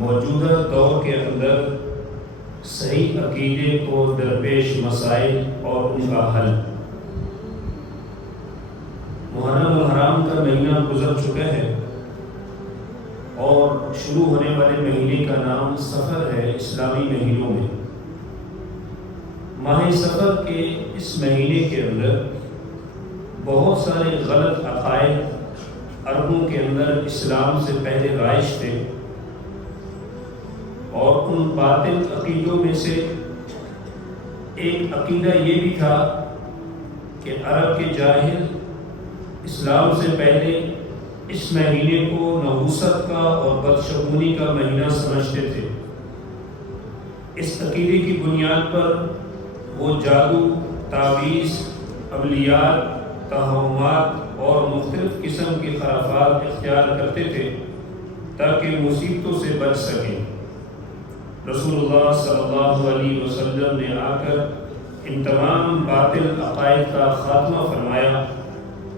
موجودہ دور کے اندر صحیح عقیدے کو درپیش مسائل اور ان کا حل۔ محرم الحرام کا مہینہ گزر چکا ہے اور شروع ہونے والے مہینے کا نام سفر ہے اسلامی مہینوں میں۔ ماہ سفر کے اس مہینے کے اندر بہت سارے غلط عقائد عربوں کے اندر اسلام سے پہلے رائج تھے، اور ان باطل عقیدوں میں سے ایک عقیدہ یہ بھی تھا کہ عرب کے جاہل اسلام سے پہلے اس مہینے کو نحوست کا اور بدشگونی کا مہینہ سمجھتے تھے۔ اس عقیدے کی بنیاد پر وہ جادو، تعویذ، عملیات، توہمات اور مختلف قسم کے خرافات اختیار کرتے تھے تاکہ مصیبتوں سے بچ سکیں۔ رسول اللہ صلی اللہ علیہ وسلم نے آ کر ان تمام باطل عقائد کا خاتمہ فرمایا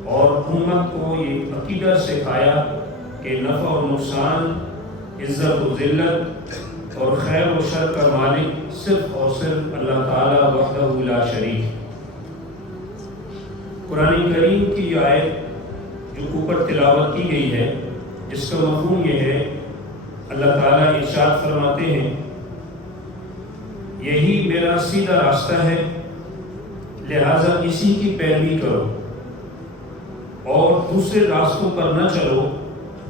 اور امت کو یہ عقیدہ سکھایا کہ نفع اور نقصان، عزت و ذلت اور خیر و شر کا مالک صرف اور صرف اللہ تعالیٰ وحدہ لا شریک۔ قرآن کریم کی یہ آیت جو اوپر تلاوت کی گئی ہے، جس کا مفہوم یہ ہے، اللہ تعالیٰ ارشاد فرماتے ہیں، یہی میرا سیدھا راستہ ہے، لہٰذا اسی کی پیروی کرو اور دوسرے راستوں پر نہ چلو،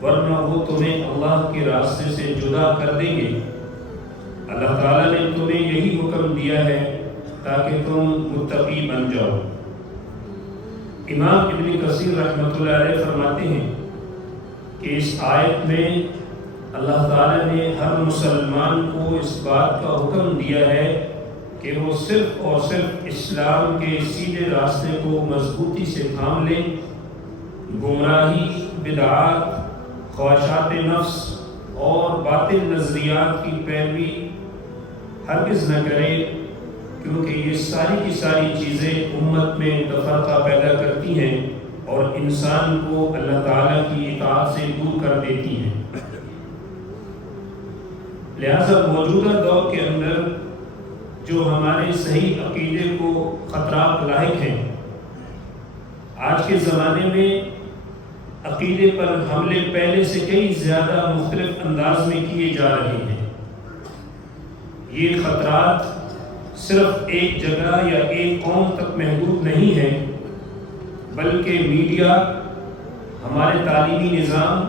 ورنہ وہ تمہیں اللہ کے راستے سے جدا کر دیں گے۔ اللہ تعالیٰ نے تمہیں یہی حکم دیا ہے تاکہ تم متقی بن جاؤ۔ امام ابن کثیر رحمۃ اللہ علیہ فرماتے ہیں کہ اس آیت میں اللہ تعالیٰ نے ہر مسلمان کو اس بات کا حکم دیا ہے کہ وہ صرف اور صرف اسلام کے سیدھے راستے کو مضبوطی سے تھام لے، گمراہی، بدعات، خواہشات نفس اور باطل نظریات کی پیروی ہرگز نہ کرے، کیونکہ یہ ساری کی ساری چیزیں امت میں تفرقہ پیدا کرتی ہیں اور انسان کو اللہ تعالیٰ کی اطاعت سے دور کر دیتی ہیں۔ لہذا موجودہ دور کے اندر جو ہمارے صحیح عقیدے کو خطرات لاحق ہیں، آج کے زمانے میں عقیدے پر حملے پہلے سے کئی زیادہ مختلف انداز میں کیے جا رہے ہیں۔ یہ خطرات صرف ایک جگہ یا ایک قوم تک محدود نہیں ہیں، بلکہ میڈیا، ہمارے تعلیمی نظام،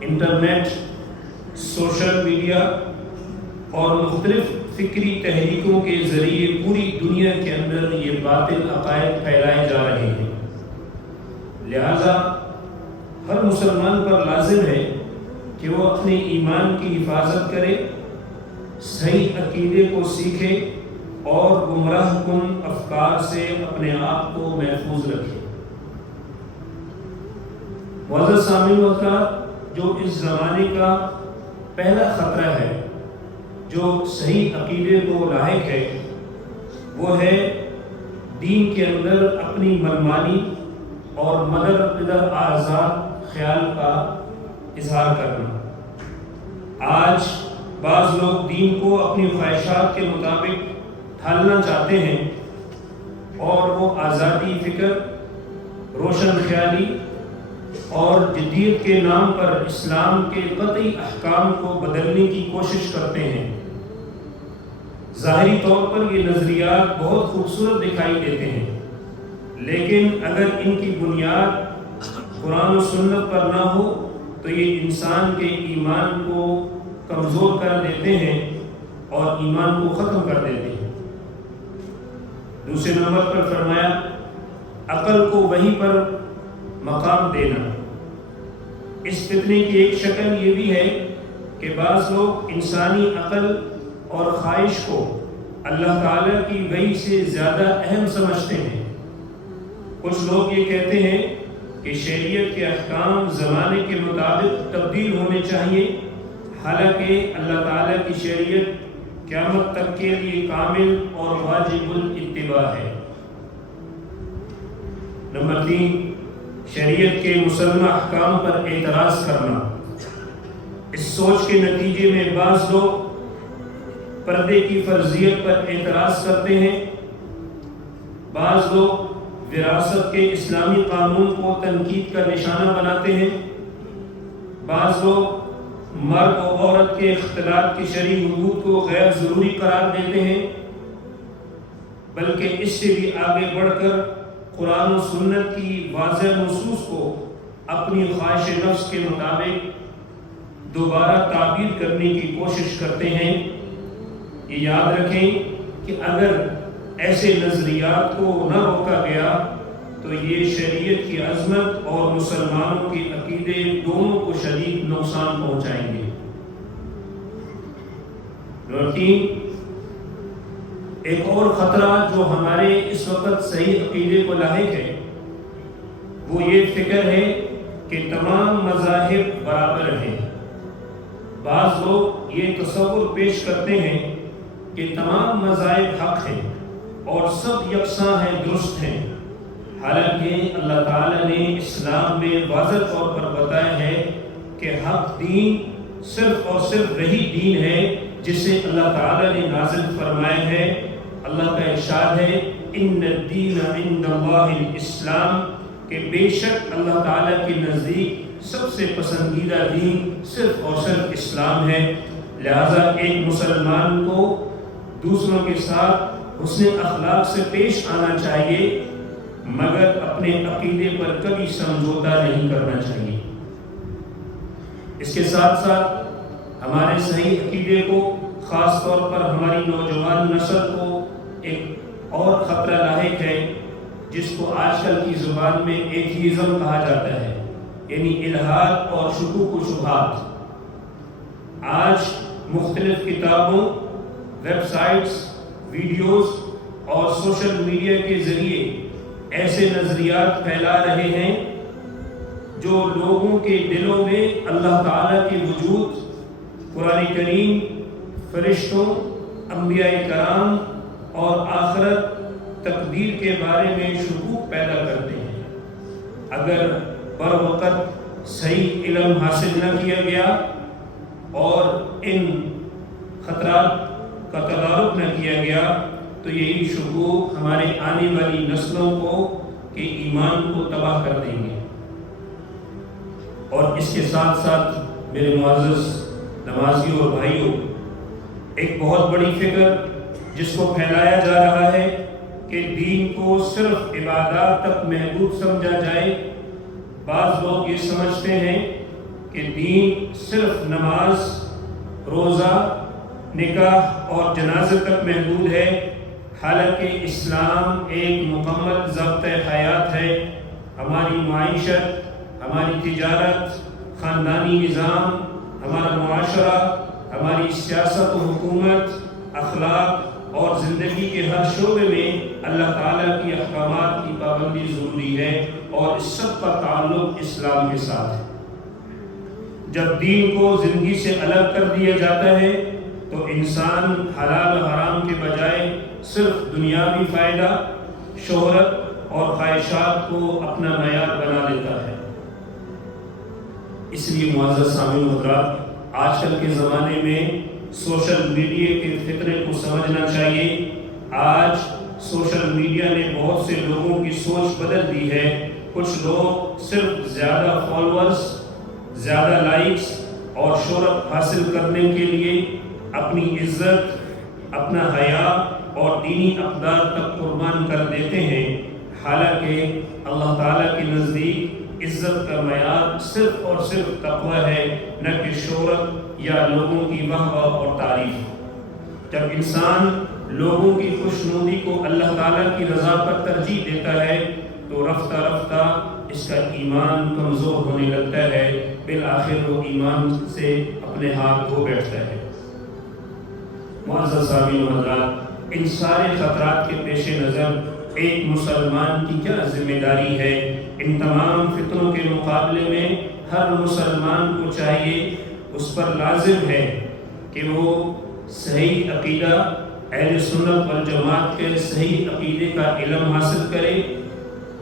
انٹرنیٹ، سوشل میڈیا اور مختلف فکری تحریکوں کے ذریعے پوری دنیا کے اندر یہ باطل عقائد پھیلائے جا رہے ہیں۔ لہذا ہر مسلمان پر لازم ہے کہ وہ اپنے ایمان کی حفاظت کرے، صحیح عقیدے کو سیکھے اور گمراہ کن افکار سے اپنے آپ کو محفوظ رکھے۔ معزز سامعین و حضرات، جو اس زمانے کا پہلا خطرہ ہے جو صحیح عقیدے کو لاحق ہے، وہ ہے دین کے اندر اپنی منمانی اور مدر پدر آزاد خیال کا اظہار کرنا۔ آج بعض لوگ دین کو اپنی خواہشات کے مطابق ڈھالنا چاہتے ہیں اور وہ آزادی فکر، روشن خیالی اور جدیت کے نام پر اسلام کے قطعی احکام کو بدلنے کی کوشش کرتے ہیں۔ ظاہری طور پر یہ نظریات بہت خوبصورت دکھائی دیتے ہیں، لیکن اگر ان کی بنیاد قرآن و سنت پر نہ ہو تو یہ انسان کے ایمان کو کمزور کر دیتے ہیں اور ایمان کو ختم کر دیتے ہیں۔ دوسرے نمبر پر فرمایا، عقل کو وہیں پر مقام دینا۔ اس فتنے کی ایک شکل یہ بھی ہے کہ بعض لوگ انسانی عقل اور خواہش کو اللہ تعالیٰ کی وحی سے زیادہ اہم سمجھتے ہیں۔ کچھ لوگ یہ کہتے ہیں کہ شریعت کے احکام زمانے کے مطابق تبدیل ہونے چاہیے، حالانکہ اللہ تعالیٰ کی شریعت قیامت تک کے لیے کامل اور واجب الاتباع ہے۔ نمبر 3، شریعت کے مسلمہ احکام پر اعتراض کرنا۔ اس سوچ کے نتیجے میں بعض لوگ پردے کی فرضیت پر اعتراض کرتے ہیں، بعض لوگ وراثت کے اسلامی قانون کو تنقید کا نشانہ بناتے ہیں، بعض لوگ مرد و عورت کے اختلاط کی شرعی حدود کو غیر ضروری قرار دیتے ہیں، بلکہ اس سے بھی آگے بڑھ کر قرآن و سنت کی واضح نصوص کو اپنی خواہش نفس کے مطابق دوبارہ تعبیر کرنے کی کوشش کرتے ہیں۔ یہ یاد رکھیں کہ اگر ایسے نظریات کو نہ روکا گیا تو یہ شریعت کی عظمت اور مسلمانوں کے عقیدے دونوں کو شدید نقصان پہنچائیں گے۔ نمبر 3، ایک اور خطرہ جو ہمارے اس وقت صحیح عقیدے کو لاحق ہے وہ یہ فکر ہے کہ تمام مذاہب برابر ہیں۔ بعض لوگ یہ تصور پیش کرتے ہیں کہ تمام مذاہب حق ہیں اور سب یکساں ہیں، درست ہیں، حالانکہ اللہ تعالیٰ نے اسلام میں واضح طور پر بتایا ہے کہ حق دین صرف اور صرف وہی دین ہے جسے اللہ تعالیٰ نے نازل فرمایا ہے۔ اللہ کا ارشاد ہے ان الدین عند اللہ الاسلام، کہ بے شک اللہ تعالیٰ کے نزدیک سب سے پسندیدہ دین صرف اور صرف اسلام ہے۔ لہذا ایک مسلمان کو دوسروں کے ساتھ حسن اخلاق سے پیش آنا چاہیے، مگر اپنے عقیدے پر کبھی سمجھوتا نہیں کرنا چاہیے۔ اس کے ساتھ ساتھ ہمارے صحیح عقیدے کو، خاص طور پر ہماری نوجوان نسل کو ایک اور خطرہ لاحق ہے جس کو آج کل کی زبان میں ایتھیزم کہا جاتا ہے، یعنی الحاد اور شکوک و شبہات۔ آج مختلف کتابوں، ویب سائٹس، ویڈیوز اور سوشل میڈیا کے ذریعے ایسے نظریات پھیلا رہے ہیں جو لوگوں کے دلوں میں اللہ تعالیٰ کے وجود، قرآن کریم، فرشتوں، انبیاء کرام اور آخرت، تقدیر کے بارے میں شکوک پیدا کرتے ہیں۔ اگر بروقت صحیح علم حاصل نہ کیا گیا اور ان خطرات کا تدارک نہ کیا گیا تو یہی شکوک ہمارے آنے والی نسلوں کو کے ایمان کو تباہ کر دیں گے۔ اور اس کے ساتھ ساتھ میرے معزز نمازیوں اور بھائیوں، ایک بہت بڑی فکر جس کو پھیلایا جا رہا ہے کہ دین کو صرف عبادات تک محدود سمجھا جائے۔ بعض لوگ یہ سمجھتے ہیں کہ دین صرف نماز، روزہ، نکاح اور جنازے تک محدود ہے، حالانکہ اسلام ایک مکمل ضابطۂ حیات ہے۔ ہماری معیشت، ہماری تجارت، خاندانی نظام، ہمارا معاشرہ، ہماری سیاست و حکومت، اخلاق اور زندگی کے ہر شعبے میں اللہ تعالیٰ کی احکامات کی پابندی ضروری ہے، اور اس سب کا تعلق اسلام کے ساتھ ہے۔ جب دین کو زندگی سے الگ کر دیا جاتا ہے تو انسان حلال و حرام کے بجائے صرف دنیاوی فائدہ، شہرت اور خواہشات کو اپنا معیار بنا لیتا ہے۔ اس لیے معزز سامعین حضرات، آج کل کے زمانے میں سوشل میڈیا کے فطرے کو سمجھنا چاہیے۔ آج سوشل میڈیا نے بہت سے لوگوں کی سوچ بدل دی ہے۔ کچھ لوگ صرف زیادہ فالوورز، زیادہ لائکس اور شہرت حاصل کرنے کے لیے اپنی عزت، اپنا حیا اور دینی اقدار تک قربان کر دیتے ہیں، حالانکہ اللہ تعالیٰ کے نزدیک عزت کا معیار صرف اور صرف تقوی ہے، نہ کہ شہرت یا لوگوں کی واہ واہ اور تعریف۔ جب انسان لوگوں کی خوشنودی کو اللہ تعالیٰ کی رضا پر ترجیح دیتا ہے تو رفتہ رفتہ اس کا ایمان کمزور ہونے لگتا ہے، بالآخر وہ ایمان سے اپنے ہاتھ دھو بیٹھتا ہے۔ معزز سامعین و حضرات، ان سارے خطرات کے پیش نظر ایک مسلمان کی کیا ذمہ داری ہے؟ ان تمام فتنوں کے مقابلے میں ہر مسلمان کو چاہیے، اس پر لازم ہے کہ وہ صحیح عقیدہ، اہل سنت والجماعت کے صحیح عقیدے کا علم حاصل کرے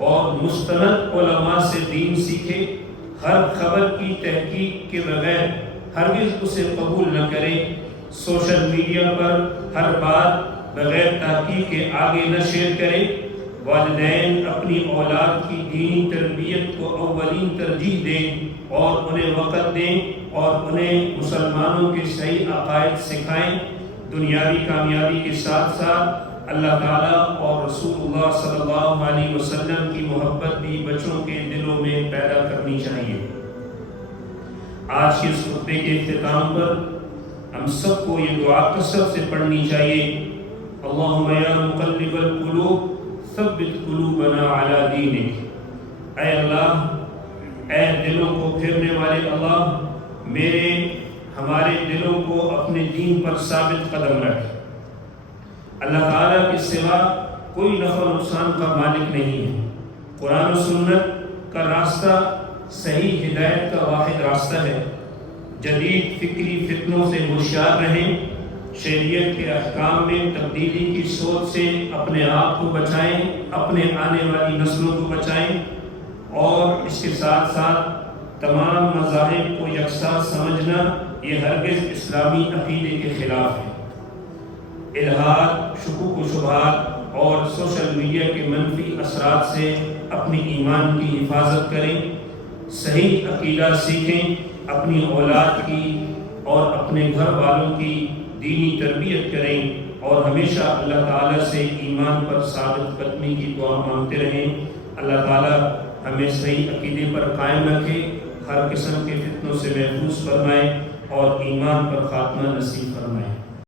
اور مستند علماء سے دین سیکھے۔ ہر خبر کی تحقیق کے بغیر، ہرگز اسے قبول نہ کریں۔ سوشل میڈیا پر ہر بات بغیر تحقیق کے آگے نہ شیئر کریں۔ والدین اپنی اولاد کی دینی تربیت کو اولین ترجیح دیں اور انہیں وقت دیں اور انہیں مسلمانوں کے صحیح عقائد سکھائیں۔ دنیاوی کامیابی کے ساتھ ساتھ اللہ تعالیٰ اور رسول اللہ صلی اللہ علیہ وسلم کی محبت بھی بچوں کے دلوں میں پیدا کرنی چاہیے۔ آج کے اس خطبے کے اختتام پر ہم سب کو یہ دعا کثرت سے پڑھنی چاہیے۔ اللہم یا مقلب القلوب ثبت قلوبنا علی دینک۔ اے اللہ، اے دلوں کو پھیرنے والے اللہ، ہمارے دلوں کو اپنے دین پر ثابت قدم رکھ۔ اللہ تعالیٰ کے سوا کوئی نفع و نقصان کا مالک نہیں ہے۔ قرآن و سنت کا راستہ صحیح ہدایت کا واحد راستہ ہے۔ جدید فکری فتنوں سے ہوشیار رہیں، شریعت کے احکام میں تبدیلی کی سوچ سے اپنے آپ کو بچائیں، اپنے آنے والی نسلوں کو بچائیں، اور اس کے ساتھ ساتھ تمام مذاہب کو یکساں سمجھنا یہ ہرگز اسلامی عقیدے کے خلاف ہے۔ الحاد، شکوک و شبہات اور سوشل میڈیا کے منفی اثرات سے اپنی ایمان کی حفاظت کریں، صحیح عقیدہ سیکھیں، اپنی اولاد کی اور اپنے گھر والوں کی دینی تربیت کریں، اور ہمیشہ اللہ تعالیٰ سے ایمان پر ثابت قدمی کی دعا مانگتے رہیں۔ اللہ تعالیٰ ہمیں صحیح عقیدے پر قائم رکھے، ہر قسم کے فتنوں سے محفوظ فرمائے اور ایمان پر خاتمہ نصیب فرمائے۔